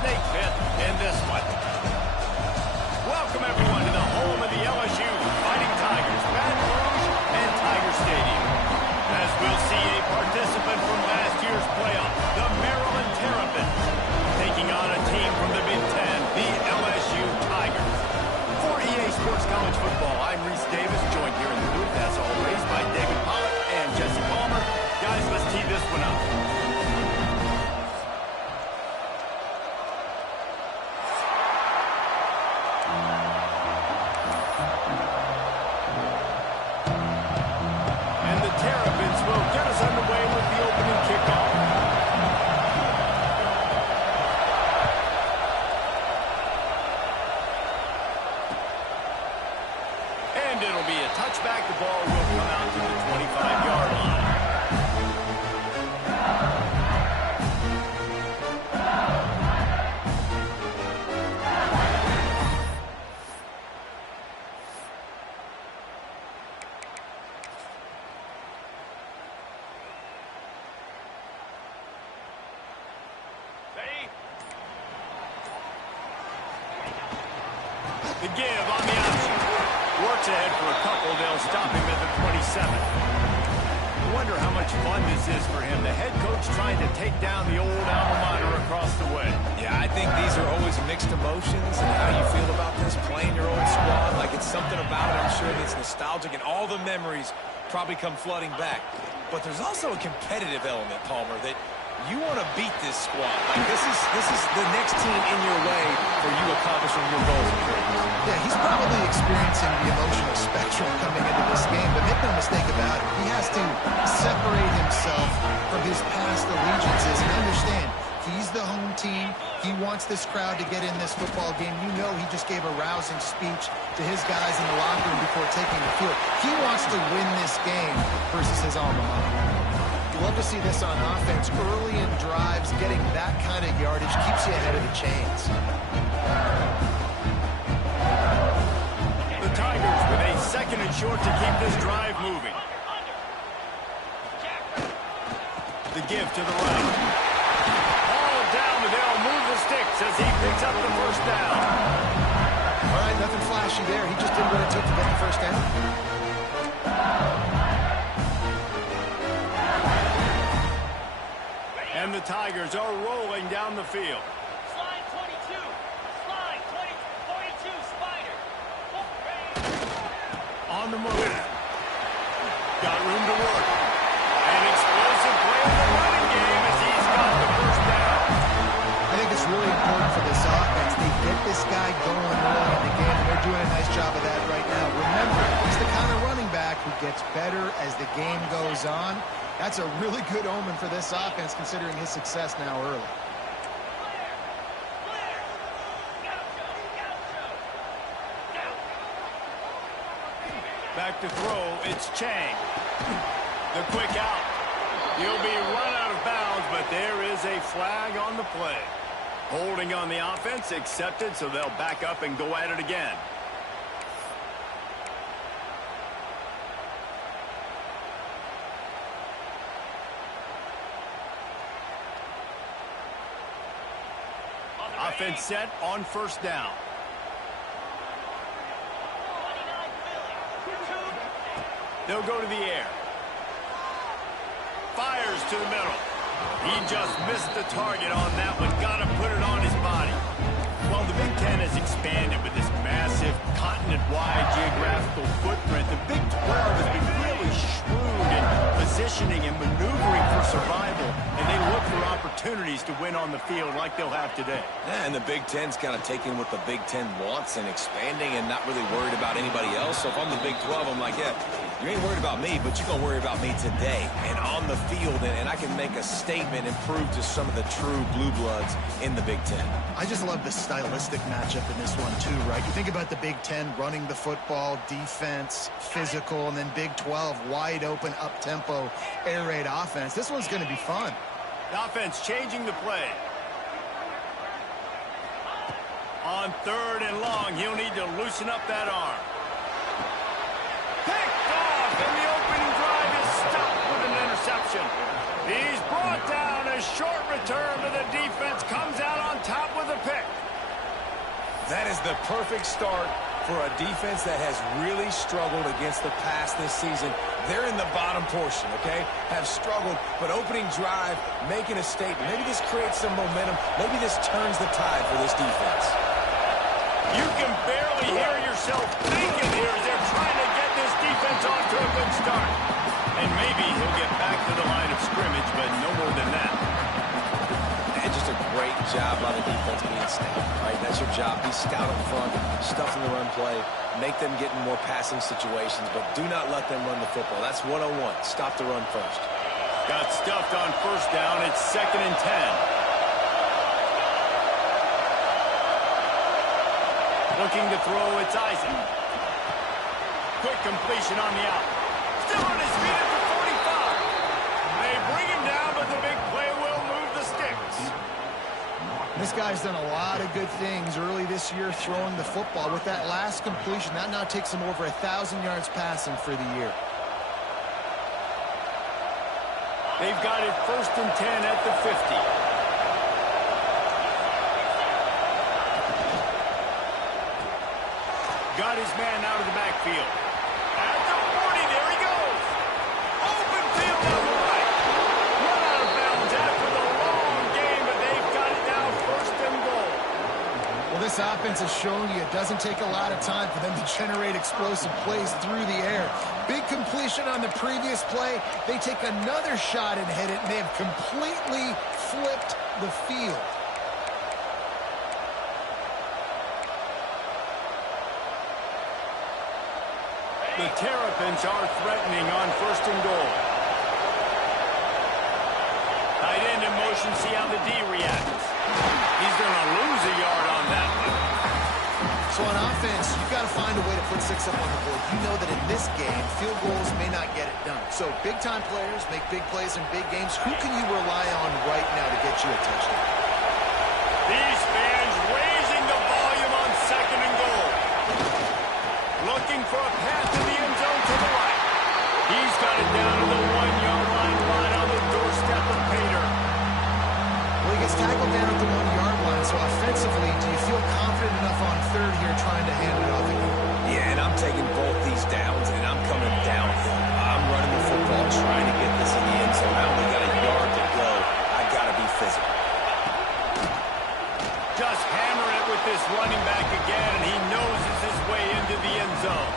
snake pit in this one. Welcome, everyone, to the home of the LSU Fighting Tigers, Baton Rouge and Tiger Stadium. As we'll see a participant from last year's playoff, the Maryland Terrapins, taking on a team from the Big Ten, the LSU Tigers. For EA Sports College Football, I'm Reese Davis, joined here in the booth, as always, by David Pollack and Jesse Palmer. Guys, let's tee this one up. And the Terrapins will get us underway with the opening kickoff. And it'll be a touchback. The ball will come out to the 25-yard line. The give on the option. Works ahead for a couple. They'll stop him at the 27. I wonder how much fun this is for him. The head coach trying to take down the old alma mater across the way. Yeah, I think these are always mixed emotions, and how you feel about this, playing your old squad. Like, it's something about it, I'm sure, that's nostalgic, and all the memories probably come flooding back. But there's also a competitive element, Palmer, that you want to beat this squad. Like, this is the next team in your way for you accomplishing your goals and dreams. Yeah, he's probably experiencing the emotional spectrum coming into this game, but make no mistake about it, he has to separate himself from his past allegiances and understand he's the home team. He wants this crowd to get in this football game. You know he just gave a rousing speech to his guys in the locker room before taking the field. He wants to win this game versus his alma mater. Love to see this on offense. Early in drives, getting that kind of yardage keeps you ahead of the chains. The Tigers with a second and short to keep this drive moving. The give to the right. All down, but they'll move the sticks as he picks up the first down. All right, nothing flashy there. He just did what it took to get the first down. And the Tigers are rolling down the field. Slide 22. Slide 42, Spider. On the move. Got room to work. An explosive play in the running game as he's got the first down. I think it's really important for this offense. They get this guy going early in the game, and they're doing a nice job of that right now. Remember, he's the kind of running back who gets better as the game goes on. That's a really good omen for this offense, considering his success now early. Back to throw, it's Chang. The quick out. He'll be run out of bounds, but there is a flag on the play. Holding on the offense, accepted, so they'll back up and go at it again. Offense set on first down. They'll go to the air. Fires to the middle. He just missed the target on that one. Got to put it on his body. Well, the Big Ten has expanded with this massive continent-wide geographical footprint. The Big 12 has been really shrewd in positioning and maneuvering for survival, and they look for opportunities to win on the field like they'll have today. Yeah, and the Big Ten's kind of taking what the Big Ten wants and expanding and not really worried about anybody else. So if I'm the Big 12, I'm like, yeah, you ain't worried about me, but you're going to worry about me today and on the field, and I can make a statement and prove to some of the true blue bloods in the Big Ten. I just love the stylistic matchup in this one too, right? You think about the Big Ten running the football, defense, physical, and then Big 12 wide open, up-tempo, air raid offense. This one's going to be fun. The offense changing the play. On third and long, he'll need to loosen up that arm. Picked off, and the opening drive is stopped with an interception. He's brought down as a short return, but the defense comes out on top with a pick. That is the perfect start for a defense that has really struggled against the pass this season. They're in the bottom portion, okay? Have struggled, but opening drive, making a statement. Maybe this creates some momentum. Maybe this turns the tide for this defense. You can barely hear yourself thinking here as they're trying to get this defense off to a good start. And maybe he'll get back to the line of scrimmage, but no more than that. And just a great job by the defense being stout, right? That's your job. Be stout up front, stuff in the run play, make them get in more passing situations, but do not let them run the football. That's 101. Stop the run first. Got stuffed on first down. It's 2nd and 10. Looking to throw, it's Isaac. Quick completion on the out. Still on his feet at the 45. They bring him down, but the big play will move the sticks. This guy's done a lot of good things early this year throwing the football. With that last completion, that now takes him over 1,000 yards passing for the year. They've got it 1st and 10 at the 50. Got his man out of the backfield. At the 40, there he goes. Open field on the right. Run out of bounds after the long game, but they've got it now 1st and goal. Well, this offense has shown you it doesn't take a lot of time for them to generate explosive plays through the air. Big completion on the previous play. They take another shot and hit it, and they have completely flipped the field. The Terrapins are threatening on 1st and goal. Tight end in motion, see how the D reacts. He's going to lose a yard on that one. So on offense, you've got to find a way to put 6 up on the board. You know that in this game, field goals may not get it done. So big-time players make big plays in big games. Who can you rely on right now to get you a touchdown? These fans raising the volume on 2nd and goal. Looking for a pass to the end zone to the right. He's got it down to the 1-yard line, right on the doorstep of Pater. Well, he gets tackled down at the 1-yard line, so offensively, do you feel confident enough on 3rd here trying to hand it off again? Yeah, and I'm taking both these downs, and I'm coming downhill. I'm running the football, trying to get this in the end zone. I only got a yard to go. I got to be physical. Just hammer it with this running back again, and he noses his way into the end zone.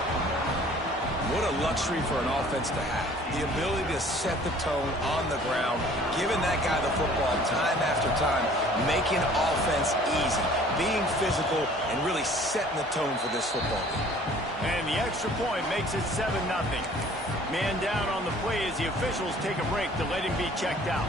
What a luxury for an offense to have. The ability to set the tone on the ground, giving that guy the football time after time, making offense easy, being physical, and really setting the tone for this football game. And the extra point makes it 7-0. Man down on the play as the officials take a break to let him be checked out.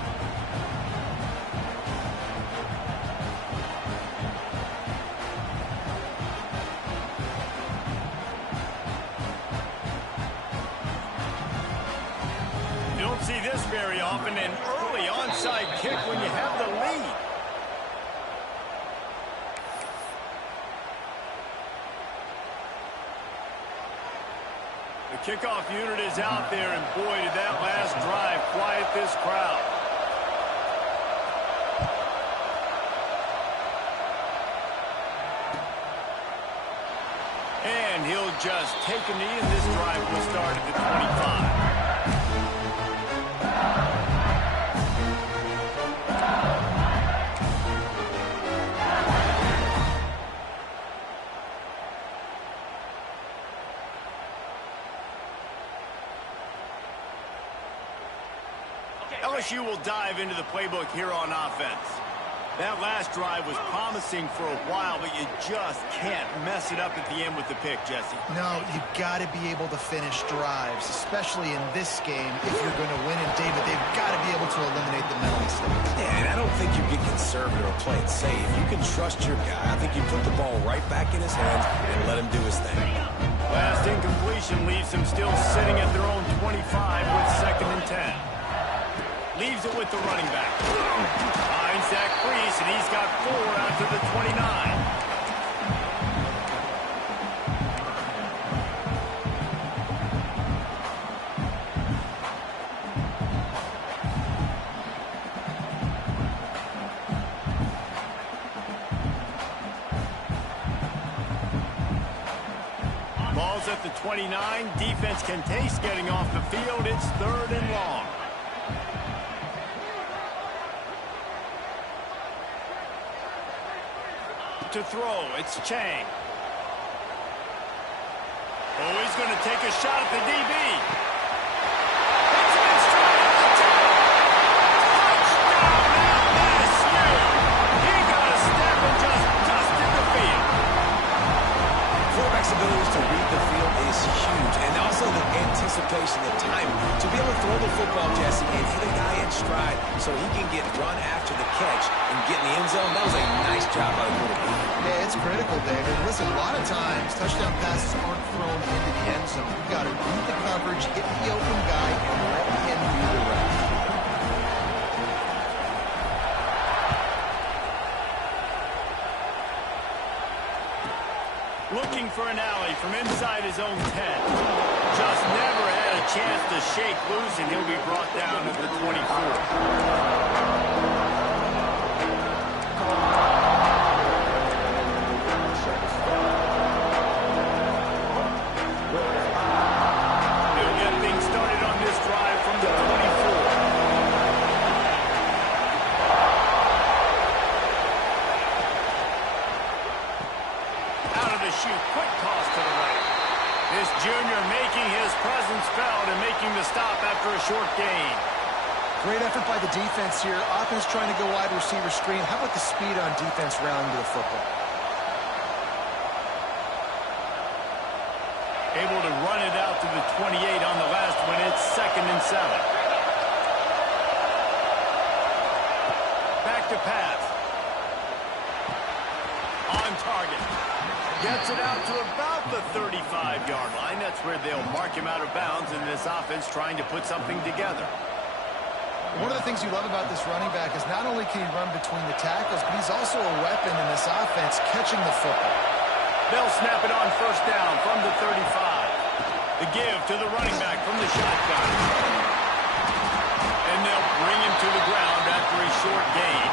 See this very often, an early onside kick when you have the lead. The kickoff unit is out there, and boy, did that last drive quiet this crowd. And he'll just take a knee, and this drive will start at the 25. LSU will dive into the playbook here on offense. That last drive was promising for a while, but you just can't mess it up at the end with the pick, Jesse. No, you've got to be able to finish drives, especially in this game. If you're going to win it, David, they've got to be able to eliminate the mental mistakes. Yeah, and I don't think you get conservative or play it safe. You can trust your guy. I think you put the ball right back in his hands and let him do his thing. Last incompletion leaves them still sitting at their own 25 with 2nd and 10. Leaves it with the running back. Finds Zach Priest, and he's got 4 out to the 29. ball's at the 29. Defense can taste getting off the field. It's 3rd and long. To throw, it's Chang. Oh, he's going to take a shot at the DB. Hits him in stride at the 10. Touchdown, LSU. He got a step and just dusted the field. Quarterback's ability to read the field is huge, and also the anticipation, the timing. To be able to throw the football, Jesse, and hit a guy in stride so he can get run after the catch and get in the end zone, that was a nice job by the quarterback. Yeah, it's critical, David. Listen, a lot of times, touchdown passes aren't thrown into the end zone. You've got to read the coverage, hit the open guy, and let him do the rest. Looking for an alley from inside his own 10. Just never had a chance to shake loose, and he'll be brought down at the 24. Junior making his presence felt and making the stop after a short gain. Great effort by the defense here. Offense trying to go wide receiver screen. How about the speed on defense rallying to the football? Able to run it out to the 28 on the last one. It's 2nd and 7. Back to pass. On target. Gets it out to about the 35-yard line. That's where they'll mark him out of bounds in this offense trying to put something together. One of the things you love about this running back is not only can he run between the tackles, but he's also a weapon in this offense catching the football. They'll snap it on 1st down from the 35. The give to the running back from the shotgun. And they'll bring him to the ground after a short gain.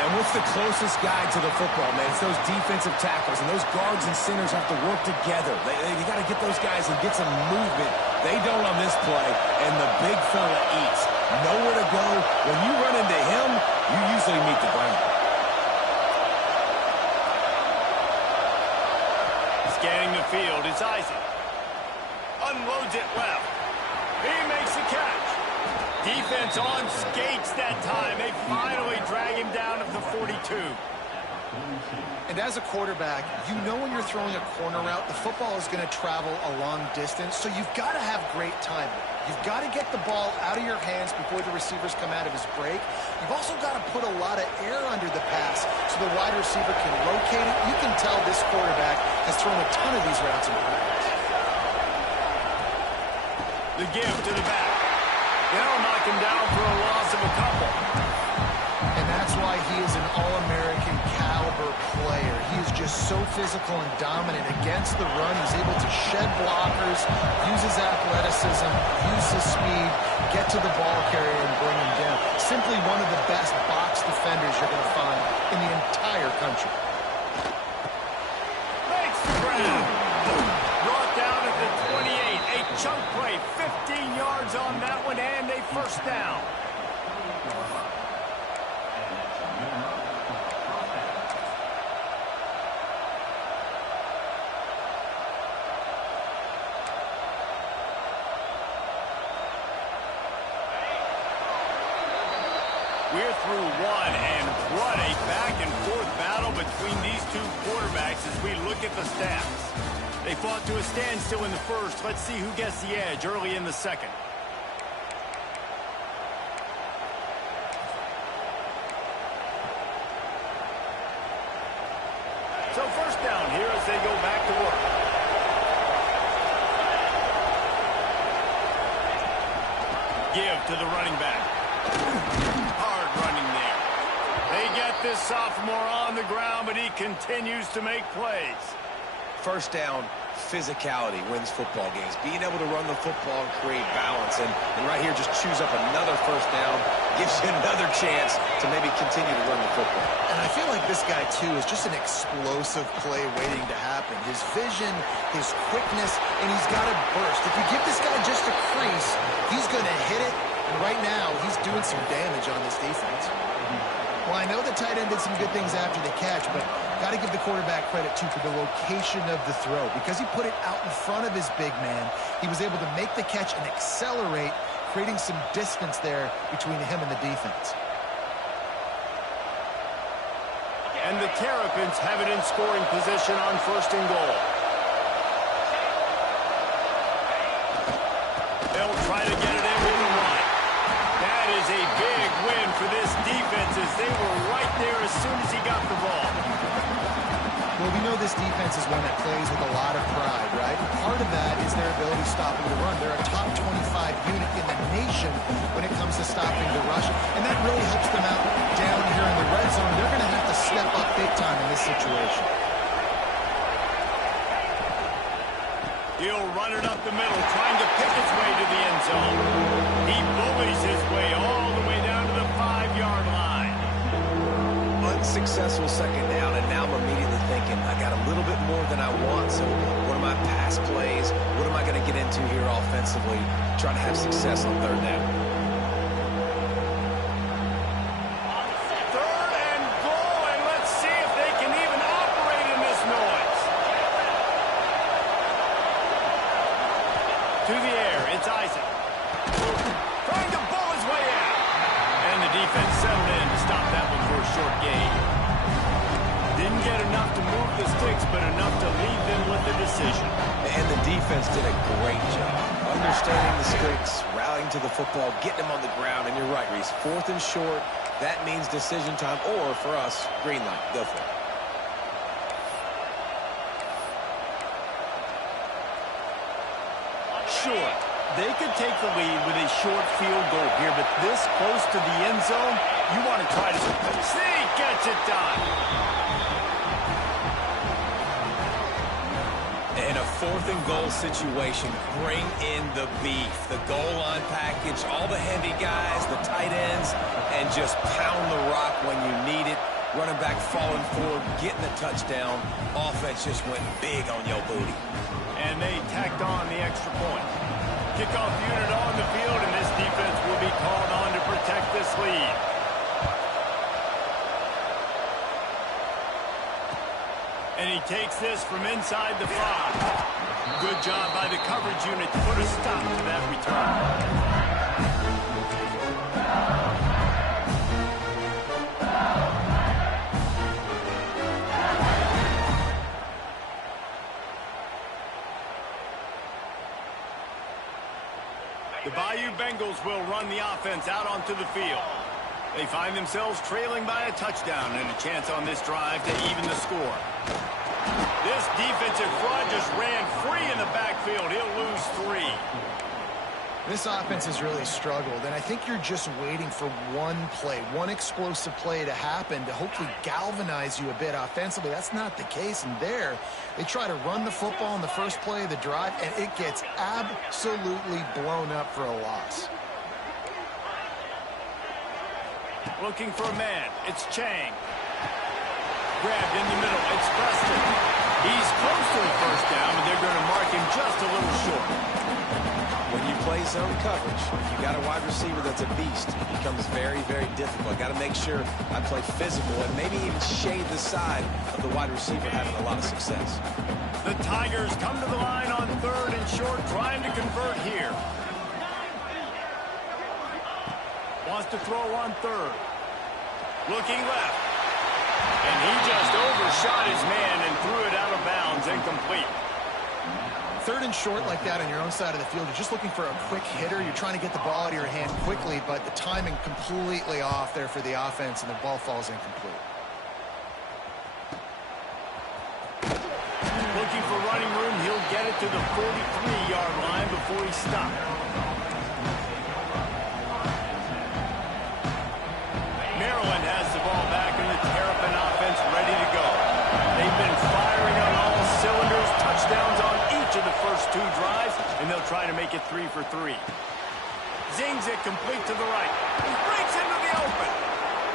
And what's the closest guy to the football, man? It's those defensive tackles, and those guards and centers have to work together. They got to get those guys and get some movement. They don't on this play, and the big fella eats. Nowhere to go. When you run into him, you usually meet the ground. Scanning the field, it's Isaac. Unloads it left. He makes the catch. Defense on skates that time. They finally drag him down at the 42. And as a quarterback, you know when you're throwing a corner route, the football is going to travel a long distance, so you've got to have great timing. You've got to get the ball out of your hands before the receivers come out of his break. You've also got to put a lot of air under the pass so the wide receiver can locate it. You can tell this quarterback has thrown a ton of these routes in practice. The give to the back. They'll knock him down for a loss of a couple. And that's why he is an All-American caliber player. He is just so physical and dominant against the run. He's able to shed blockers, use his athleticism, use his speed, get to the ball carrier and bring him down. Simply one of the best box defenders you're going to find in the entire country. Makes the grab. Brought down at the 28. A chunk play, 15 yards on that one, and a 1st down. We're through one, and what a back-and-forth battle between these two quarterbacks as we look at the stats. They fought to a standstill in the first. Let's see who gets the edge early in the second. So 1st down here as they go back to work. Give to the running back. Hard running there. They get this sophomore on the ground, but he continues to make plays. 1st down, physicality wins football games. Being able to run the football and create balance. And right here, just choose up another first down. Gives you another chance to maybe continue to run the football. And I feel like this guy, too, is just an explosive play waiting to happen. His vision, his quickness, and he's got a burst. If you give this guy just a crease, he's going to hit it. And right now, he's doing some damage on this defense. Well, I know the tight end did some good things after the catch, but got to give the quarterback credit, too, for the location of the throw. Because he put it out in front of his big man, he was able to make the catch and accelerate, creating some distance there between him and the defense. And the Terrapins have it in scoring position on 1st and goal. They'll try to get it in with the run. That is a big win for this defense as they were right there as soon as he got the ball. Well, we know this defense is one that plays with a lot of pride, right? Part of that is their ability stopping the run. They're a top 25 unit in the nation when it comes to stopping the rush, and that really helps them out down here in the red zone. They're going to have to step up big time in this situation. He'll run it up the middle, trying to pick his way to the end zone. He bullies his way all the way down to the 5-yard line. Unsuccessful second down, and now I'm immediately thinking, I got a little bit more than I want, so what are my pass plays? What am I going to get into here offensively? Trying to have success on 3rd down. 3rd and goal, and let's see if they can even operate in this noise. To the air, it's Isaac. Trying to bull his way out. And the defense settled in to stop that one for a short gain. Didn't get enough to move the sticks, but enough to leave them with the decision. And the defense did a great job. Understanding the sticks, rallying to the football, getting them on the ground. And you're right, Reese. 4th and short, that means decision time. Or, for us, green light. Go for it. Sure, they could take the lead with a short field goal here, but this close to the end zone, you want to try to... See, gets it done. In a 4th and goal situation, bring in the beef. The goal line package, all the heavy guys, the tight ends, and just pound the rock when you need it. Running back falling forward, getting the touchdown. Offense just went big on your booty. And they tacked on the extra point. Kickoff unit on the field, and this defense will be called on to protect this lead. And he takes this from inside the 5. Good job by the coverage unit to put a stop to that return. The Bayou Bengals will run the offense out onto the field. They find themselves trailing by a touchdown and a chance on this drive to even the score. This defensive front just ran free in the backfield. He'll lose 3. This offense has really struggled, and I think you're just waiting for one play, one explosive play to happen to hopefully galvanize you a bit offensively. That's not the case, and there, they try to run the football in the first play of the drive, and it gets absolutely blown up for a loss. Looking for a man. It's Chang. Grabbed in the middle. It's Preston. He's close to the first down, but they're going to mark him just a little short. When you play zone coverage, if you got a wide receiver that's a beast, it becomes very, very difficult. Got to make sure I play physical and maybe even shade the side of the wide receiver having a lot of success. The Tigers come to the line on 3rd and short, trying to convert here. Wants to throw on 3rd. Looking left. And he just overshot his man and threw it out of bounds, incomplete. 3rd and short like that on your own side of the field, you're just looking for a quick hitter. You're trying to get the ball out of your hand quickly, but the timing completely off there for the offense, and the ball falls incomplete. Looking for running room. He'll get it to the 43-yard line before he stopped. Maryland has the ball back, and the Terrapin offense ready to go. They've been firing on all cylinders, touchdowns on for 3. Zings it complete to the right. He breaks into the open.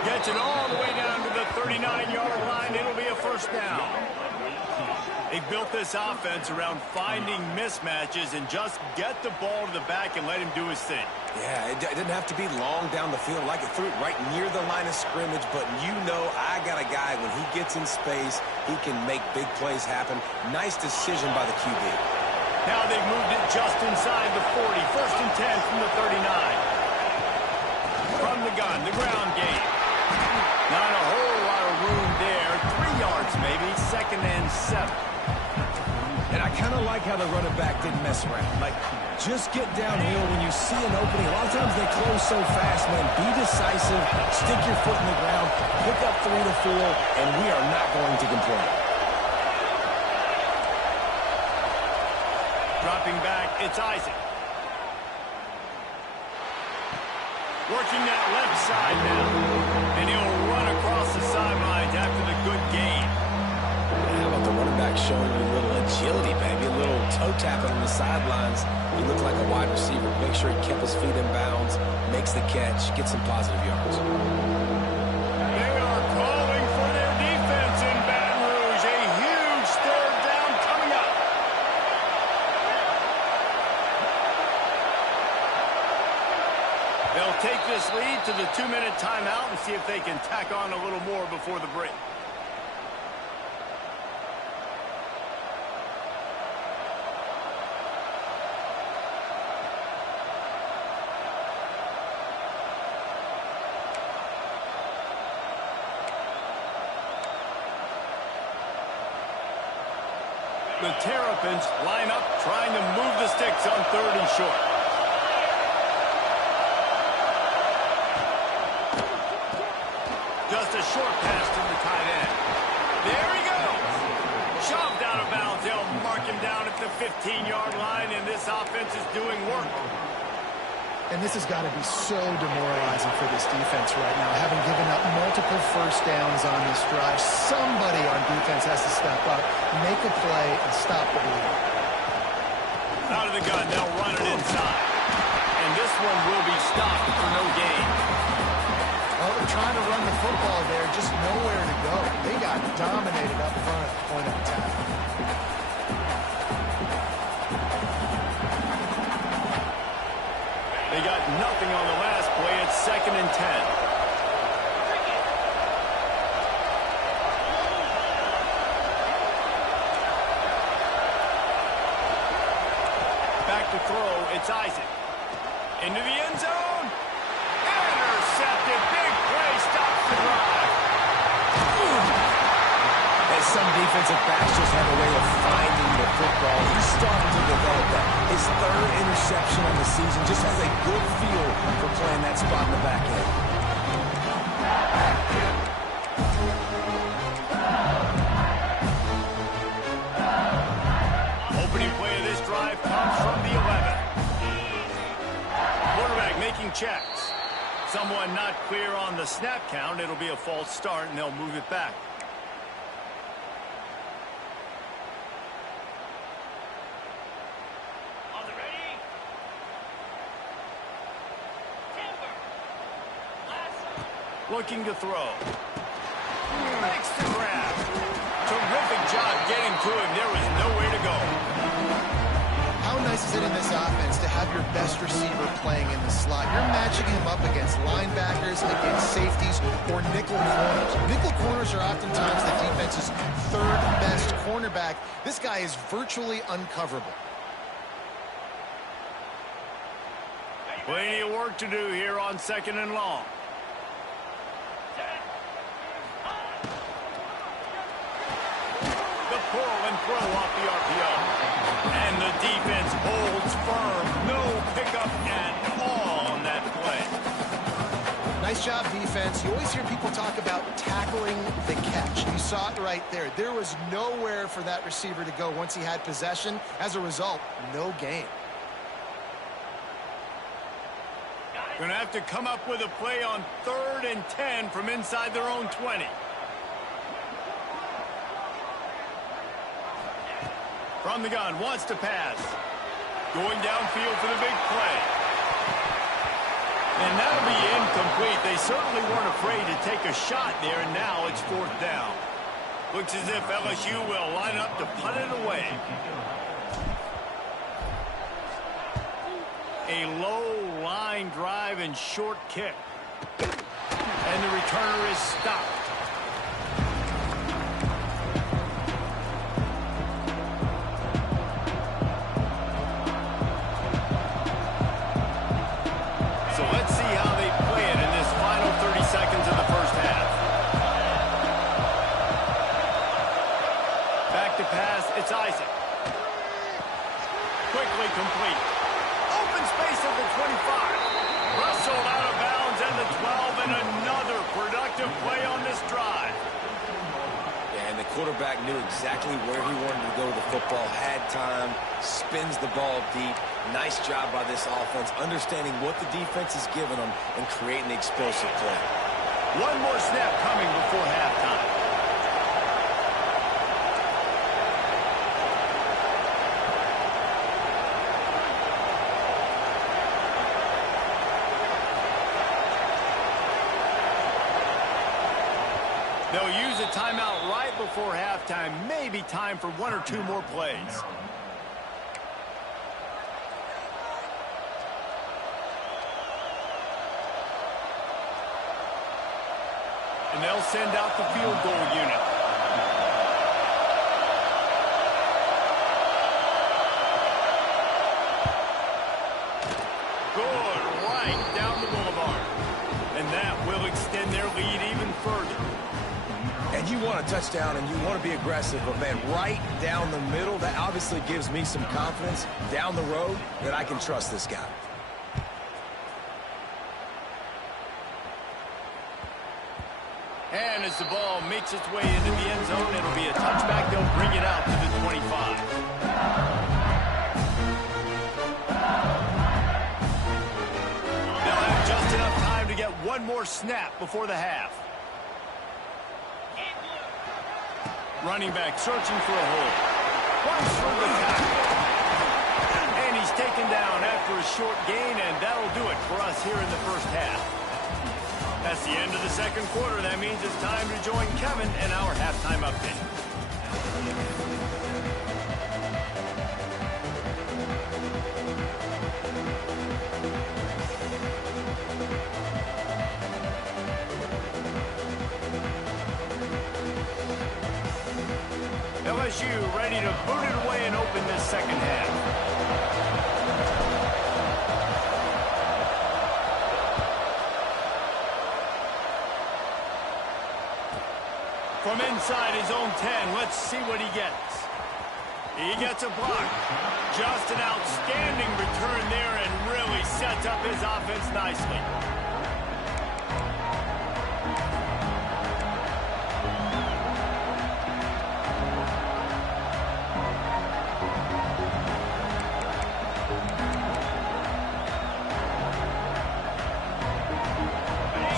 Gets it all the way down to the 39-yard line. It'll be a first down. They built this offense around finding mismatches and just get the ball to the back and let him do his thing. Yeah, it didn't have to be long down the field. Like it threw it right near the line of scrimmage, but you know I got a guy, when he gets in space, he can make big plays happen. Nice decision by the QB. Now they've moved it just inside the 40. First and 10 from the 39. From the gun, the ground game. Not a whole lot of room there. 3 yards maybe, 2nd and 7. And I kind of like how the running back didn't mess around. Like, just get downhill when you see an opening. A lot of times they close so fast, man. Be decisive, stick your foot in the ground, pick up 3 to 4, and we are not going to complain. Dropping back, it's Isaac. Working that left side now. And he'll run across the sidelines after the good game. How about the running back showing you a little agility, baby? A little toe tapping on the sidelines. He looked like a wide receiver. Make sure he kept his feet in bounds, makes the catch, gets some positive yards. They are calling for their defense in Baton Rouge. A huge 3rd down coming up. They'll take this lead to the 2-minute timeout and see if they can tack on a little more before the break. The Terrapins line up trying to move the sticks on 3rd and short. Just a short pass to the tight end. There he goes. Shoved out of bounds. They'll mark him down at the 15-yard line, and this offense is doing work. And this has got to be so demoralizing for this defense right now, having given up multiple first downs on this drive. Somebody on defense has to step up, make a play, and stop the bleeding. Out of the gun, they'll run it inside. And this one will be stopped for no gain. Well, they're trying to run the football there, just nowhere to go. They got dominated up front at the point of attack. They got nothing on the last play. It's 2nd and 10. Back to throw. It's Isaac. Into the end zone. Intercepted. Big play. Stops the drive. And some defensive backs just have a way of finding the football. He's starting to develop that. His 3rd interception on the season, just has a good feel for playing that spot in the back end. Opening play of this drive comes from the 11. Quarterback making checks. Someone not clear on the snap count. It'll be a false start, and they'll move it back. Looking to throw. Makes the grab. Terrific job getting to him. There was nowhere to go. How nice is it in this offense to have your best receiver playing in the slot? You're matching him up against linebackers, against safeties, or nickel corners. Nickel corners are oftentimes the defense's 3rd best cornerback. This guy is virtually uncoverable. Plenty of work to do here on 2nd and long. Pull and throw off the RPO. And the defense holds firm. No pickup at all on that play. Nice job, defense. You always hear people talk about tackling the catch. You saw it right there. There was nowhere for that receiver to go once he had possession. As a result, no gain. Going to have to come up with a play on 3rd and 10 from inside their own 20. From the gun, wants to pass. Going downfield for the big play. And that'll be incomplete. They certainly weren't afraid to take a shot there, and now it's 4th down. Looks as if LSU will line up to punt it away. A low line drive and short kick. And the returner is stopped. So let's see how they play it in this final 30 seconds of the first half. Back to pass, it's Isaac. Quickly complete. Open space at the 25. Wrestled out of bounds at the 12, and another productive play on this drive. Yeah, and the quarterback knew exactly where he wanted to go with the football, had time, spins the ball deep. Nice job by this offense, understanding what the defense is giving them and creating the explosive play. One more snap coming before halftime. They'll use a timeout right before halftime. Maybe time for 1 or 2 more plays. And they'll send out the field goal unit. Good, right down the boulevard. And that will extend their lead even further. And you want a touchdown and you want to be aggressive, but man, right down the middle, that obviously gives me some confidence down the road that I can trust this guy. And as the ball makes its way into the end zone, it'll be a touchback. They'll bring it out to the 25. They'll have just enough time to get one more snap before the half. Running back searching for a hole. Runs for the tackle. And he's taken down after a short gain, and that'll do it for us here in the first half. That's the end of the second quarter. That means it's time to join Kevin and our halftime update. LSU ready to boot it away and open this second half. From inside his own 10, let's see what he gets. He gets a block. Just an outstanding return there and really sets up his offense nicely.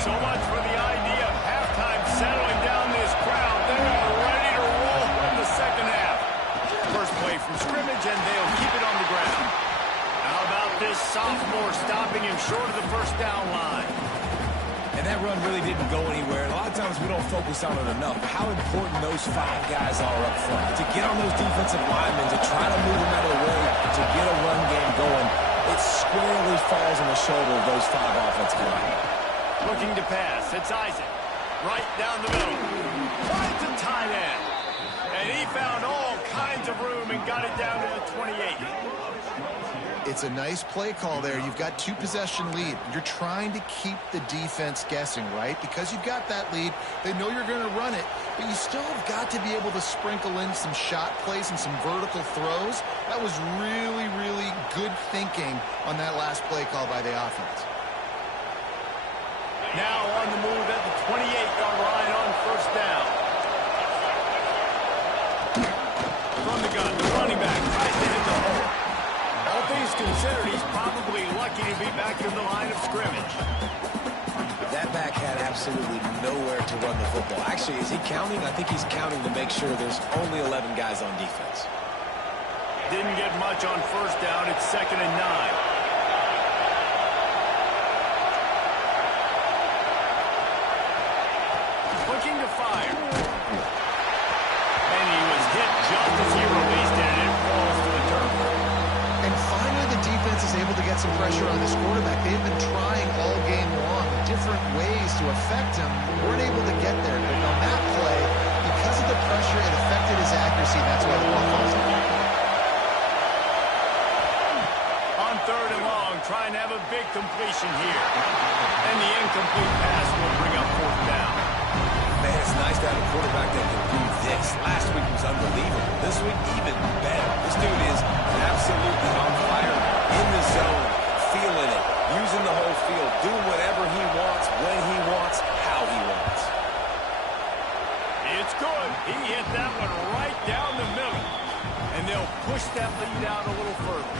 So much for the idea of halftime settling down this crowd. They are ready to roll in the second half. First play from scrimmage, and they'll keep it on the ground. How about this sophomore stopping him short of the first down line? And that run really didn't go anywhere. And a lot of times we don't focus on it enough. How important those 5 guys are up front. To get on those defensive linemen, to try to move them out of the way, to get a run game going, it squarely falls on the shoulder of those 5 offensive linemen. Looking to pass. It's Isaac. Right down the middle. Finds a tight end. And he found all kinds of room and got it down to the 28. It's a nice play call there. You've got 2-possession lead. You're trying to keep the defense guessing, right? Because you've got that lead. They know you're going to run it, but you still have got to be able to sprinkle in some shot plays and some vertical throws. That was really, really good thinking on that last play call by the offense. Now on the move at the 28-yard line on first down. From the gun, the running back tries to hit the hole. All things considered, he's probably lucky to be back in the line of scrimmage. That back had absolutely nowhere to run the football. Actually, is he counting? I think he's counting to make sure there's only 11 guys on defense. Didn't get much on first down. It's 2nd and 9. Looking to fire. And he was hit just as he released it, and it falls to the turf. And finally the defense is able to get some pressure on this quarterback. They've been trying all game long different ways to affect him. Weren't able to get there. But on that play, because of the pressure, it affected his accuracy. That's why the ball falls out. On 3rd and long, trying to have a big completion here. And the incomplete pass will bring up 4th down. Man, it's nice to have a quarterback that can do this. Last week was unbelievable. This week, even better. This dude is absolutely on fire, in the zone, feeling it, using the whole field, doing whatever he wants, when he wants, how he wants. It's good. He hit that one right down the middle. And they'll push that lead out a little further.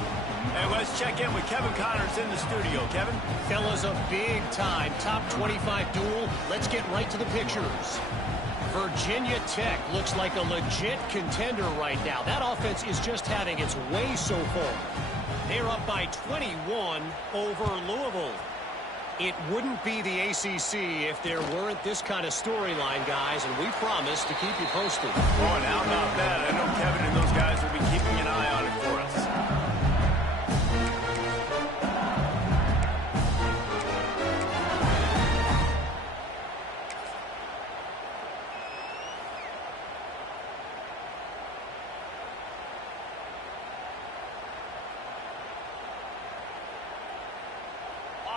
And let's check in with Kevin Connors in the studio. Kevin? Fellas, a big-time top 25 duel. Let's get right to the pictures. Virginia Tech looks like a legit contender right now. That offense is just having its way so far. They're up by 21 over Louisville. It wouldn't be the ACC if there weren't this kind of storyline, guys, and we promise to keep you posted. Oh, and how about that? I know Kevin and those guys will be keeping an eye on it for us.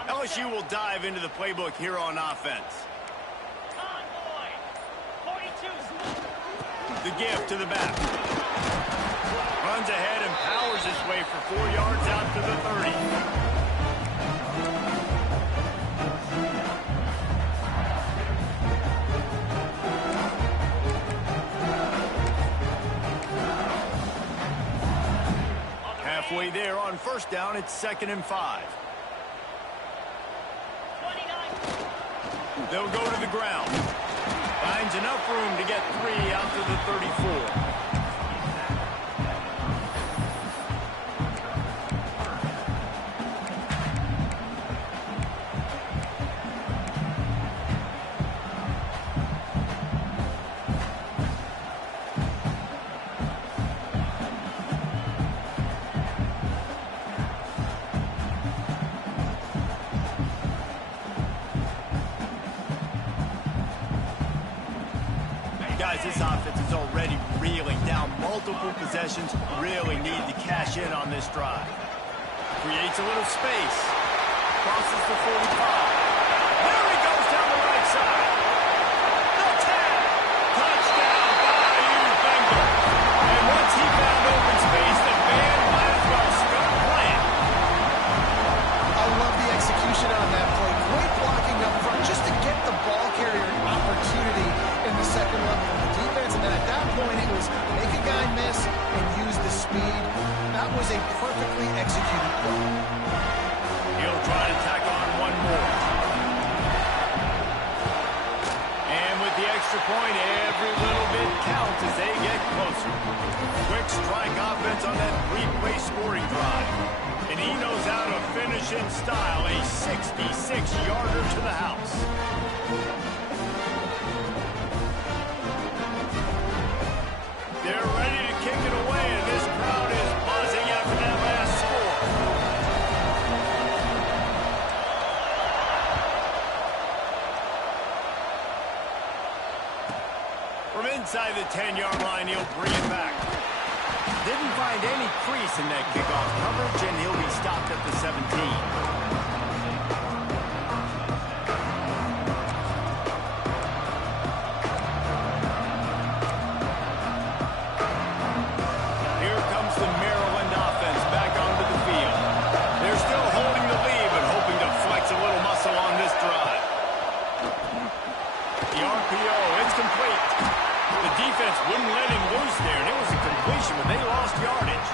LSU will dive into the playbook here on offense. Convoy. 42. The gift to the back. Runs ahead and powers his way for 4 yards out to the 30. Halfway there on first down, it's 2nd and 5. They'll go to the ground. Finds enough room to get 3 out to the 34. Guys, this offense is already reeling down multiple possessions. Really need to cash in on this drive. Creates a little space. Crosses the 45. There he goes down the right side. The 10. Touchdown, Bayou Bengals. And once he found open space, the band might as well start playing. I love the execution on that play. Great blocking up front just to get the ball carrier an opportunity in the second level of the defense. And then at that point, it was make a guy miss and use the speed. That was a perfectly executed play. He'll try to tack on one more. And with the extra point, every little bit counts as they get closer. Quick strike offense on that three-play scoring drive. And he knows how to finish in style, a 66-yarder to the house. They're ready to kick it away, and this crowd is buzzing after that last score. From inside the 10-yard line, he'll bring it back. Didn't find any crease in that kickoff coverage, and he'll be stopped at the 17. Wouldn't let him loose there, and it was a completion, but they lost yardage.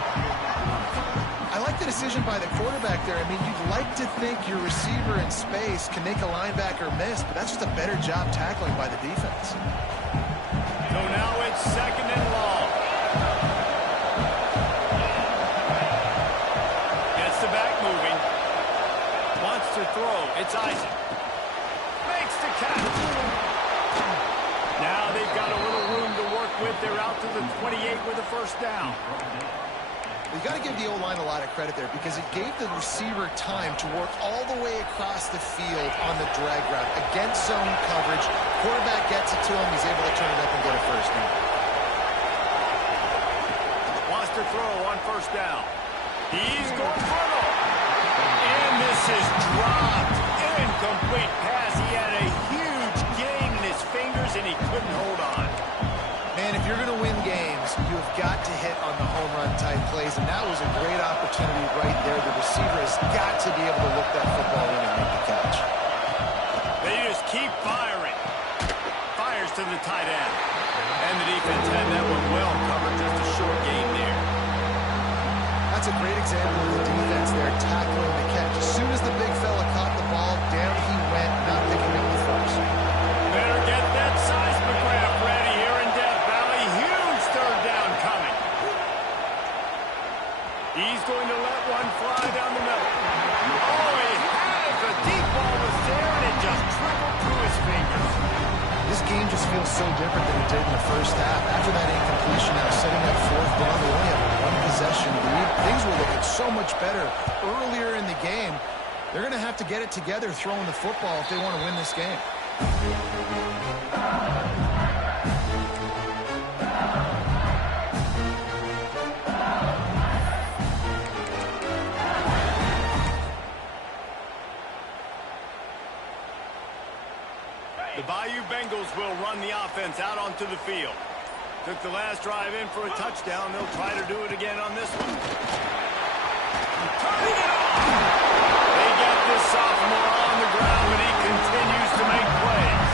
I like the decision by the quarterback there. I mean, you'd like to think your receiver in space can make a linebacker miss, but that's just a better job tackling by the defense. So now it's 2nd and long. You got to give the O-line a lot of credit there because it gave the receiver time to work all the way across the field on the drag route against zone coverage. Quarterback gets it to him. He's able to turn it up and get a first down. Wants to throw on first down. He's going for it. And this is dropped. Incomplete pass. He had a huge gain in his fingers, and he couldn't hold on. Man, if you're going to win games, you've got to hit on the home run type plays, and that was a great opportunity right there. The receiver has got to be able to look that football in and make the catch. They just keep firing. Fires to the tight end. And the defense had that one well covered, just a short gain there. That's a great example of the defense there, tackling the catch. As soon as the big fella caught the ball, down he went, not picking up the first. Better get that seismograph ready here in Death Valley. Huge third down coming. He's going to let one fly down the middle. Oh, he had it. The deep ball was there, and it just trickled through his fingers. This game just feels so different than it did in the first half. After that incompletion, now setting up fourth down, they only have a one-possession lead. Things were looking so much better earlier in the game. They're going to have to get it together throwing the football if they want to win this game. The Bayou Bengals will run the offense out onto the field. Took the last drive in for a touchdown. They'll try to do it again on this one. Turning it off! They get this sophomore on the ground, but he continues to make plays.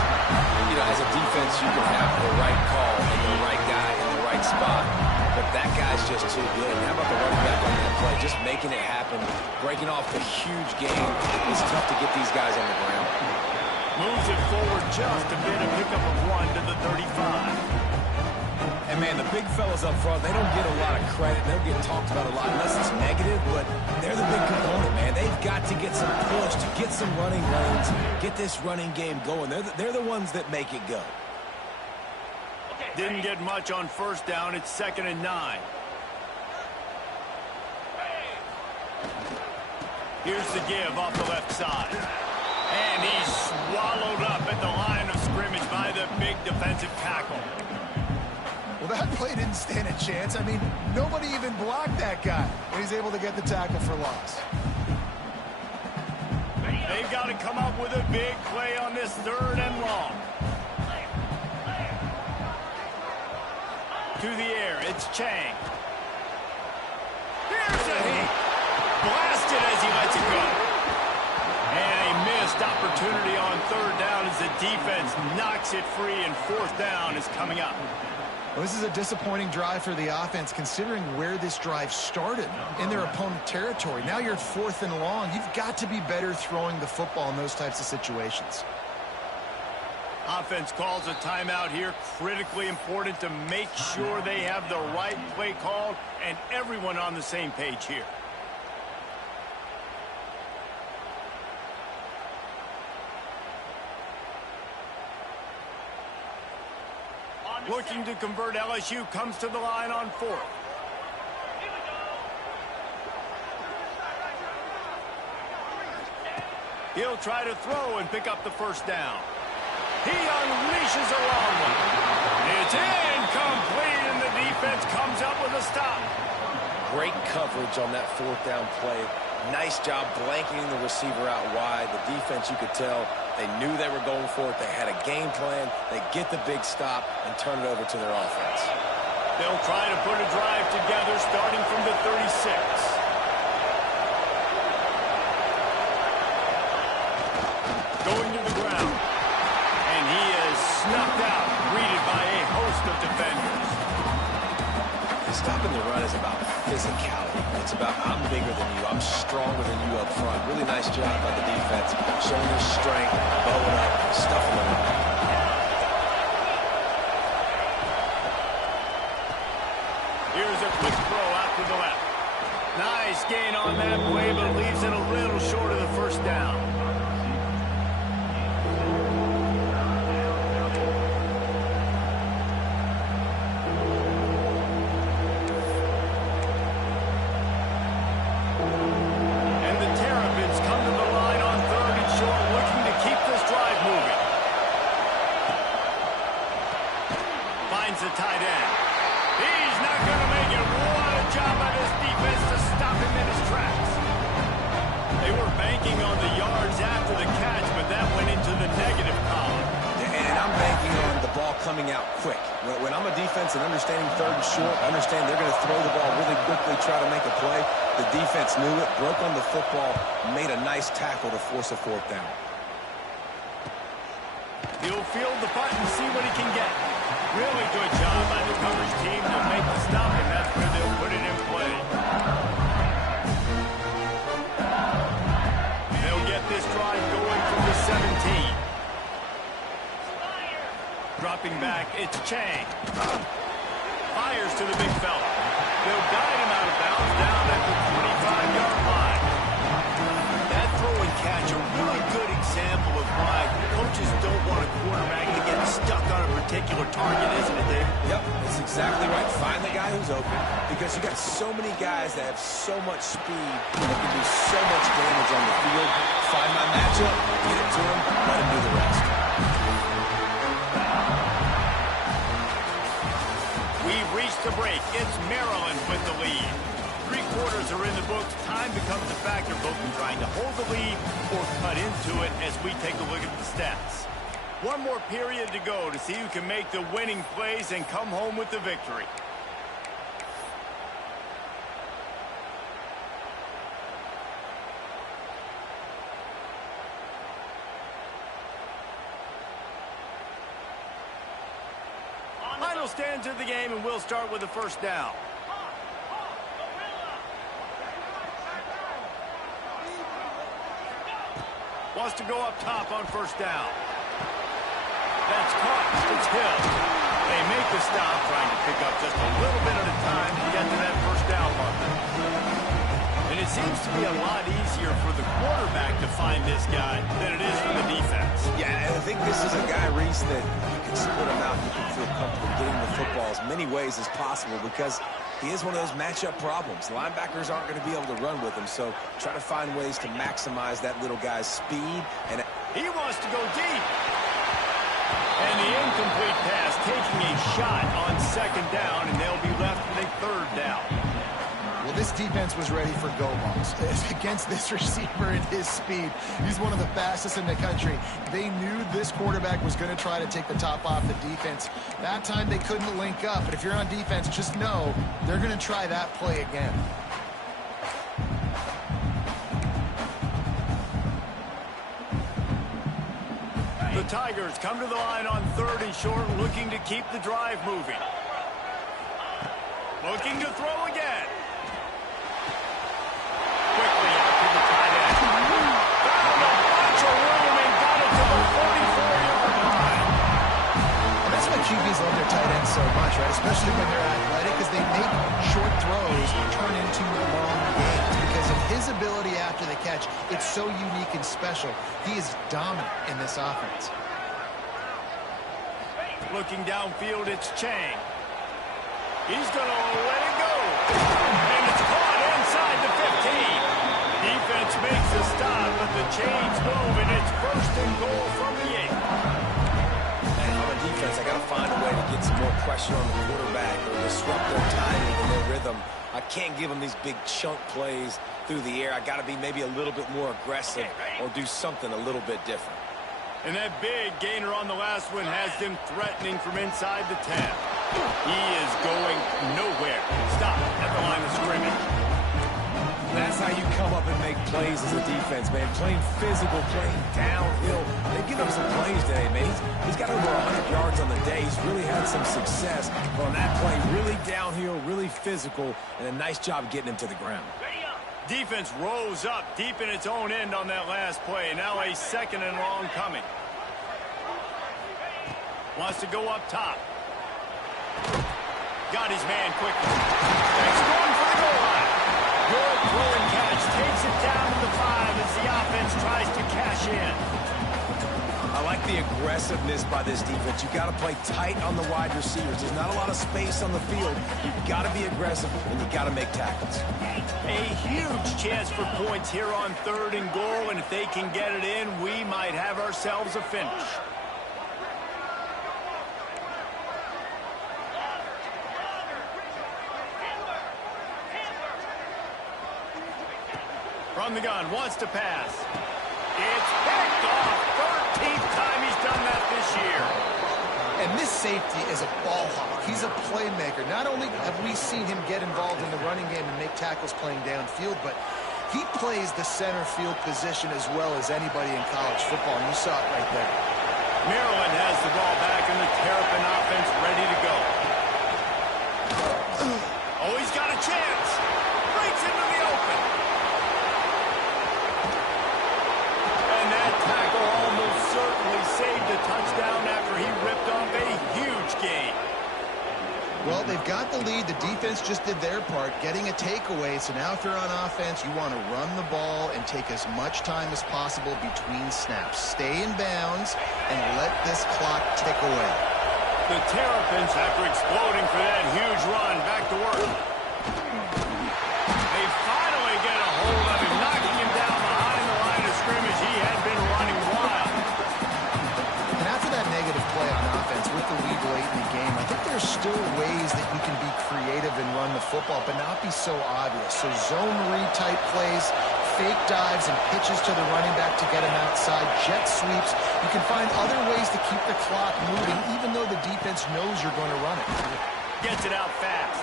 You know, as a defense, you can have the right call and the right guy in the right spot. But that guy's just too good. And how about the running back on that play? Just making it happen, breaking off the huge game. It's tough to get these guys on the ground. Moves it forward just a bit, a pickup of 1 to the 35. And, man, the big fellas up front, they don't get a lot of credit. They'll get talked about a lot unless it's negative, but they're the big component, man. They've got to get some push, to get some running lanes, get this running game going. They're the ones that make it go. Didn't get much on first down. It's 2nd and 9. Here's the give off the left side. And he's swallowed up at the line of scrimmage by the big defensive tackle. Well, that play didn't stand a chance. I mean, nobody even blocked that guy when he's able to get the tackle for loss. They've got to come up with a big play on this 3rd and long. To the air, it's Chang. Here's a hit. Blasted as he lets it go. And a missed opportunity on 3rd down as the defense knocks it free, and 4th down is coming up. Well, this is a disappointing drive for the offense, considering where this drive started in their opponent territory. Now you're 4th and long. You've got to be better throwing the football in those types of situations. Offense calls a timeout here. Critically important to make sure they have the right play called and everyone on the same page here. Looking to convert, LSU comes to the line on 4th. He'll try to throw and pick up the first down. He unleashes a long one. It's incomplete, and the defense comes up with a stop. Great coverage on that 4th down play. Nice job blanketing the receiver out wide. The defense, you could tell, they knew they were going for it. They had a game plan. They get the big stop and turn it over to their offense. They'll try to put a drive together starting from the 36. Going to the ground. And he is snuffed out, greeted by a host of defenders. Stopping the run is about physicality. It's about I'm bigger than you. I'm stronger than you up front. Really nice job by the defense, showing their strength, bowing up, stuffing the run. Here's a quick throw out to the left. Nice gain on that play, but leaves it a little short of the first down. banking on the yards after the catch, but that went into the negative column. And I'm banking on the ball coming out quick. When I'm a defense and understanding third and short, understand they're going to throw the ball really quickly, try to make a play. The defense knew it, broke on the football, made a nice tackle to force a fourth down. He'll field the punt and see what he can get. Really good job by the coverage team to make the stop, and that's where they'll put it in play. They'll get this drive going from the 17. Dropping back, it's Chang. Fires to the big fella. They'll guide him out of bounds down at the 25-yard line. That throw and catch, a really good example of why coaches don't want a quarterback to get stuck on a particular target, isn't it, Dave? Yep, that's exactly right. Find the guy who's open, because you got so many guys that have so much speed that can do so much damage on the field. Find my matchup, get it to him, let him do the rest. We've reached the break. It's Maryland with the lead. 3 quarters are in the books. Time becomes a factor, both in trying to hold the lead or cut into it as we take a look at the stats. One more period to go to see who can make the winning plays and come home with the victory. Final stands of the game, and we'll start with the first down. Wants to go up top on first down. That's caught. It's Hill. They make the stop, trying to pick up just a little bit at a time to get to that first down marker. And it seems to be a lot easier for the quarterback to find this guy than it is for the defense. Yeah, and I think this is a guy, Reese, that you can split him out. You can feel comfortable getting the football as many ways as possible because he is one of those matchup problems. Linebackers aren't going to be able to run with him, so try to find ways to maximize that little guy's speed. And he wants to go deep. And the incomplete pass taking a shot on second down, and they'll be left with a third down. Well, this defense was ready for go balls. Against this receiver and his speed, he's one of the fastest in the country. They knew this quarterback was going to try to take the top off the defense. That time they couldn't link up, but if you're on defense, just know they're going to try that play again. The Tigers come to the line on third and short, looking to keep the drive moving. Looking to throw again. Quickly out to the tight end. Found a bunch of room and got it to the 44-yard line. And that's why QBs love their tight ends so much, right? Especially when they're athletic, because they make short throws turn into long gains. Because of his ability after the catch, it's so unique and special. He is dominant in this offense. Looking downfield, it's Chang. He's going to let it go. And it's caught inside the 15. Defense makes the stop, but the chains move, and it's first and goal from the 8. And on the defense, I got to find a way to get some more pressure on the quarterback or disrupt their timing and their rhythm. I can't give them these big chunk plays through the air. I got to be maybe a little bit more aggressive or do something a little bit different. And that big gainer on the last one has them threatening from inside the 10. He is going nowhere. Stop at the line of scrimmage. That's how you come up and make plays as a defense, man. Playing physical, playing downhill. They've given him some plays today, man. He's got over 100 yards on the day. He's really had some success. But on that play, really downhill, really physical, and a nice job getting him to the ground. Defense rose up deep in its own end on that last play. Now a second and long coming. Wants to go up top. Got his man quickly. He's going for the goal line. Good throw and catch. Takes it down to the 5 as the offense tries to cash in. I like the aggressiveness by this defense. You've got to play tight on the wide receivers. There's not a lot of space on the field. You've got to be aggressive, and you've got to make tackles. A huge chance for points here on third and goal, and if they can get it in, we might have ourselves a finish. From the gun, wants to pass. It's picked off. 13th time he's done that this year. And this safety is a ball hawk. He's a playmaker. Not only have we seen him get involved in the running game and make tackles playing downfield, but he plays the center field position as well as anybody in college football, and you saw it right there. Maryland has the ball back, and the Terrapin offense ready to go. Oh, he's got a chance. Breaks into the open. And that tackle almost certainly saved a touchdown after he ripped off a huge gain. Well, they've got the lead. The defense just did their part, getting a takeaway. So now if you're on offense, you want to run the ball and take as much time as possible between snaps. Stay in bounds and let this clock tick away. The Terrapins, after exploding for that huge run, back to work. They finally get a hold of him, knocking him down behind the line of scrimmage. He had been running wild. And after that negative play on offense with the lead late in the game, I think there's still ways that you can be creative and run the football, but not be so obvious. So zone read type plays, fake dives and pitches to the running back to get him outside, jet sweeps. You can find other ways to keep the clock moving, even though the defense knows you're going to run it. Gets it out fast.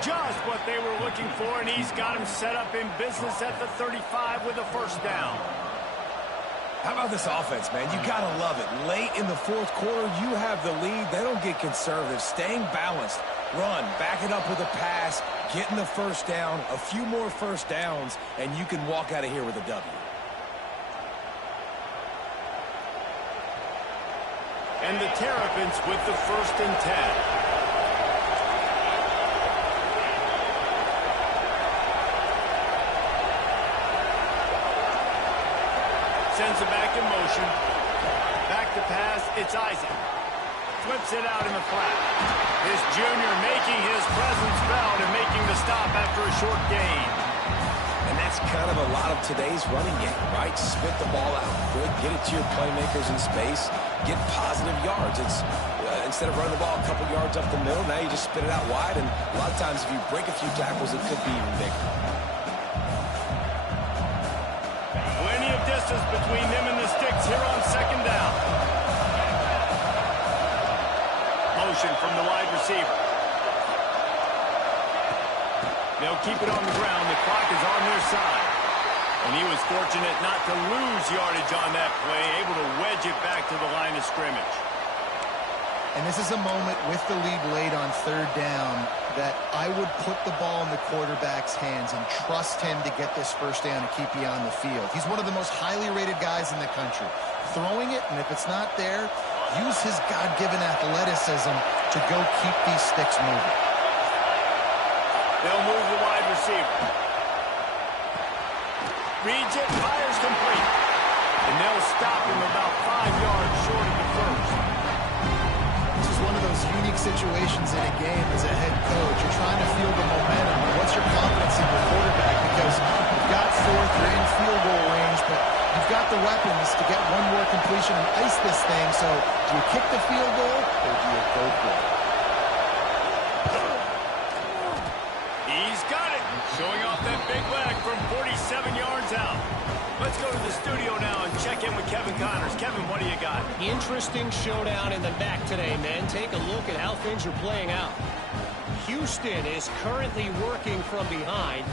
Just what they were looking for, and he's got him set up in business at the 35 with a first down. How about this offense, man? You got to love it. Late in the fourth quarter, you have the lead. They don't get conservative. Staying balanced. Run, back it up with a pass, getting the first down, a few more first downs, and you can walk out of here with a W. And the Terrapins with the 1st and 10. Sends it back in motion. Back to pass, it's Isaac. Flips it out in the flat. This junior making his presence felt and making the stop after a short gain. And that's kind of a lot of today's running game, right? Spit the ball out quick, get it to your playmakers in space, get positive yards. It's instead of running the ball a couple yards up the middle, now you just spit it out wide, and a lot of times if you break a few tackles, it could be even bigger. Plenty of distance between them and the sticks here on 2nd down. Motion from the wide receiver. They'll keep it on the ground. The clock is on their side. And he was fortunate not to lose yardage on that play, able to wedge it back to the line of scrimmage. And this is a moment with the lead late on 3rd down that I would put the ball in the quarterback's hands and trust him to get this first down and keep you on the field. He's one of the most highly rated guys in the country. Throwing it, and if it's not there, use his God-given athleticism to go keep these sticks moving. They'll move the wide receiver. Reads it, fires complete. And they'll stop him about 5 yards short of the first. This is one of those unique situations in a game as a head coach. You're trying to feel the momentum. What's your confidence in your quarterback? Because you've got 4th, you're in field goal range, but you've got the weapons to get one more completion and ice this thing. So do you kick the field goal or do you go for it? He's got it. Showing off that big leg from 47 yards out. Let's go to the studio now and check in with Kevin Connors. Kevin, what do you got? Interesting showdown in the back today, men. Take a look at how things are playing out. Houston is currently working from behind,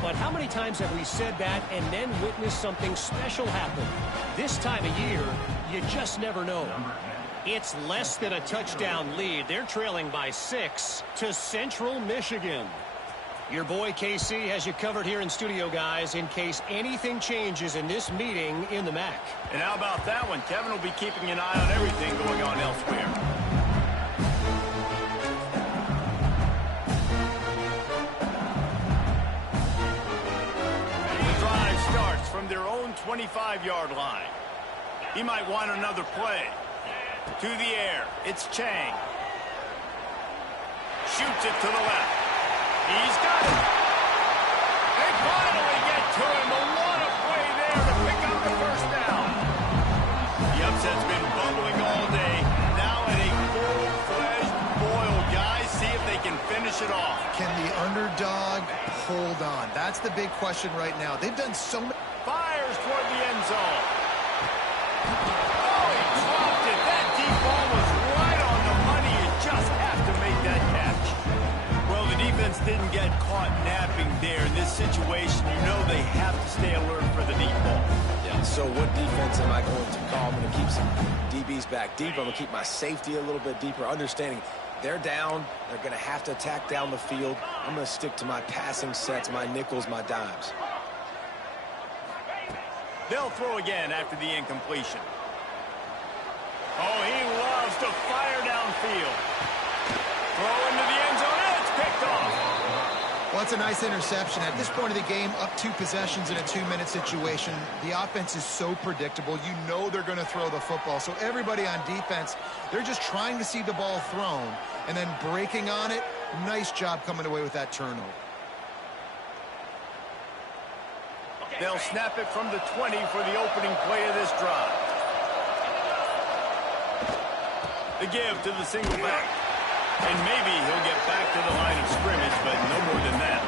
but how many times have we said that and then witnessed something special happen? This time of year, you just never know. It's less than a touchdown lead. They're trailing by 6 to Central Michigan. Your boy KC has you covered here in studio, guys, in case anything changes in this meeting in the MAC. And how about that one? Kevin will be keeping an eye on everything going on elsewhere. The drive starts from their own 25-yard line. He might want another play. To the air, it's Chang. Shoots it to the left. He's got it. They finally get to him. A lot of play there to pick up the first down. The upset's been bubbling all day. Now at a full-fledged boil. Guys, see if they can finish finish it off. Can the underdog hold on? That's the big question right now. They've done so much. Fires toward the end zone. Oh, he dropped it. That deep ball was right on the money. You just have to make that catch. Well, the defense didn't get caught napping there. In this situation, you know they have to stay alert for the deep ball. Yeah, so what defense am I going to call? I'm going to keep some DBs back deep. I'm going to keep my safety a little bit deeper, understanding they're down. They're going to have to attack down the field. I'm going to stick to my passing sets, my nickels, my dimes. They'll throw again after the incompletion. Oh, he loves to fire downfield. Throw into the end zone, and it's picked off. Well, it's a nice interception. At this point of the game, up 2 possessions in a 2-minute situation, the offense is so predictable. You know they're going to throw the football. So everybody on defense, they're just trying to see the ball thrown and then breaking on it. Nice job coming away with that turnover. They'll snap it from the 20 for the opening play of this drive. The give to the single back. And maybe he'll get back to the line of scrimmage, but no more than that.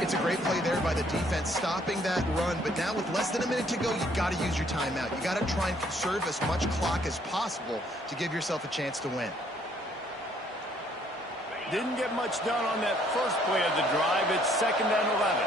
It's a great play there by the defense, stopping that run. But now with less than a minute to go, you've got to use your timeout. You've got to try and conserve as much clock as possible to give yourself a chance to win. Didn't get much done on that first play of the drive. It's 2nd and 11.